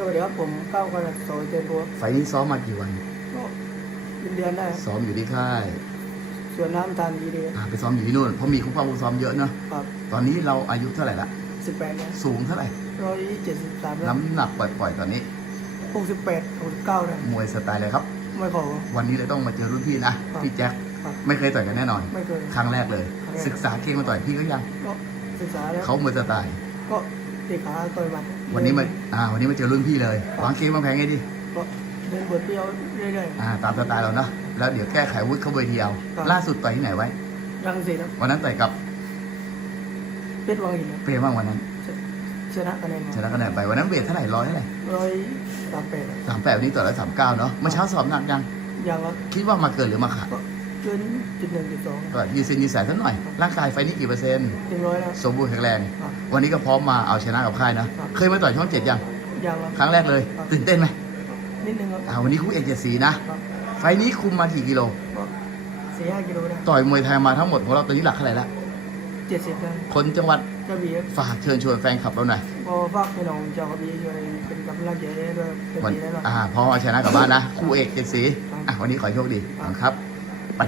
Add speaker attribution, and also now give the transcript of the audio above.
Speaker 1: สวัสดีครับผมก้าวกระโสเจนบัว
Speaker 2: ไฟล์นี้ซ้อมมากี่วัน
Speaker 1: ก็เป็นเดือนได้ครับ
Speaker 2: ซ้อมอยู่ที่ค่าย
Speaker 1: ส่วนน้ำตาลดีดี
Speaker 2: อ่าไปซ้อมอยู่ที่นู่นเพราะมีคุ้มครองผู้ซ้อมเยอะเนอะ
Speaker 1: ครับ
Speaker 2: ตอนนี้เราอายุเท่าไหร่ละ
Speaker 1: สิบแปดเนี่ย
Speaker 2: สูงเท่าไหร่
Speaker 1: ร้อยเจ็ดสิบสามแล้ว
Speaker 2: น้ำหนักปล่อยๆตอนนี้
Speaker 1: หกสิบแปดหกสิบเก้าเลย
Speaker 2: มวยสไตล์เลยครับ
Speaker 1: ไม่ขอ
Speaker 2: วันนี้เลยต้องมาเจอรุ่นพี่นะ
Speaker 1: ครับ
Speaker 2: พี่แจ็ค
Speaker 1: ครับ
Speaker 2: ไม่เคยต่อยกันแน่นอน
Speaker 1: ไม่เคย
Speaker 2: ครั้งแรกเลย
Speaker 1: ครั้งแรก
Speaker 2: ศึกษาเก่งมาต่อยพี่ก็ยัง
Speaker 1: ก็ศึกษาแล้ว
Speaker 2: เขามวยสไตล์
Speaker 1: ก็ตีขาต่อยหมัด
Speaker 2: วันนี้มาอ่าวันนี้มาเจอรุ่นพี่เลยวางเกมวางแผนไงดี
Speaker 1: ก็เดินบทเดียวเรื่อย
Speaker 2: อ่าตามสไตล์เราเนาะแล้วเดี๋ยวแก้ไขอาวุธเข้าไปเดียว
Speaker 1: ครับ
Speaker 2: ล่าสุดต่อยที่ไหนไว้
Speaker 1: ๆรังสีครับ
Speaker 2: วันนั้นต่อยกับ
Speaker 1: เพชรวังหินครับ
Speaker 2: เปรย์บ้างวันนั้น
Speaker 1: ชนะคะแนน
Speaker 2: ชนะคะแนนไปวันนั้นเวทเท่าไหร่ร้อยเท่าไหร่
Speaker 1: ร้อยสามแปด
Speaker 2: สามแปดวันนี้ต่อร้อยสามเก้าเนาะเมื่อเช้าสอบหนักยัง
Speaker 1: ยังครับ
Speaker 2: คิดว่ามาเกินหรือมาขาด
Speaker 1: ก็ เกินจุดหนึ่งจุดสอง
Speaker 2: ก็ยืดเส้นยืดสายสักหน่อย ร่างกายไฟนี้กี่เปอร์เซ็นต์
Speaker 1: เต็มร้อยแล้ว
Speaker 2: สมบูรณ์แข็งแรง
Speaker 1: ครับ
Speaker 2: วันนี้ก็พร้อมมาเอาชนะกับค่ายนะ
Speaker 1: ครับ
Speaker 2: เคยมาต่อยช่องเจ็ดยัง
Speaker 1: ยังครับ
Speaker 2: ครั้งแรกเลย
Speaker 1: ครับ
Speaker 2: ตื่นเต้นไหม
Speaker 1: นิดนึงครับ
Speaker 2: อ่าวันนี้คู่เอกเจ็ดสีนะ
Speaker 1: ครับ
Speaker 2: ไฟนี้คุมมากี่กิโล
Speaker 1: ก็สี่ห้ากิโลได้
Speaker 2: ต่อยมวยไทยมาทั้งหมดของเราตอนนี้หลักเท่าไหร่ละ
Speaker 1: เจ็ดสิบได้
Speaker 2: คนจังหวัด
Speaker 1: กระบี่ครับ
Speaker 2: ฝากเชิญชวนแฟนคลับเราหน่อย
Speaker 1: พอฝากพี่น้องชาวกระบี่ช่วยเป็นกำลังใจให้ด้วยเต็ม
Speaker 2: วัน
Speaker 1: ที่แน่นอน
Speaker 2: อ่าพร้อมเอาชนะกลับบ้านนะ คู่เอกเจ็ดสีอะวันนี้ขอให้โชคดีขอบคุณครับ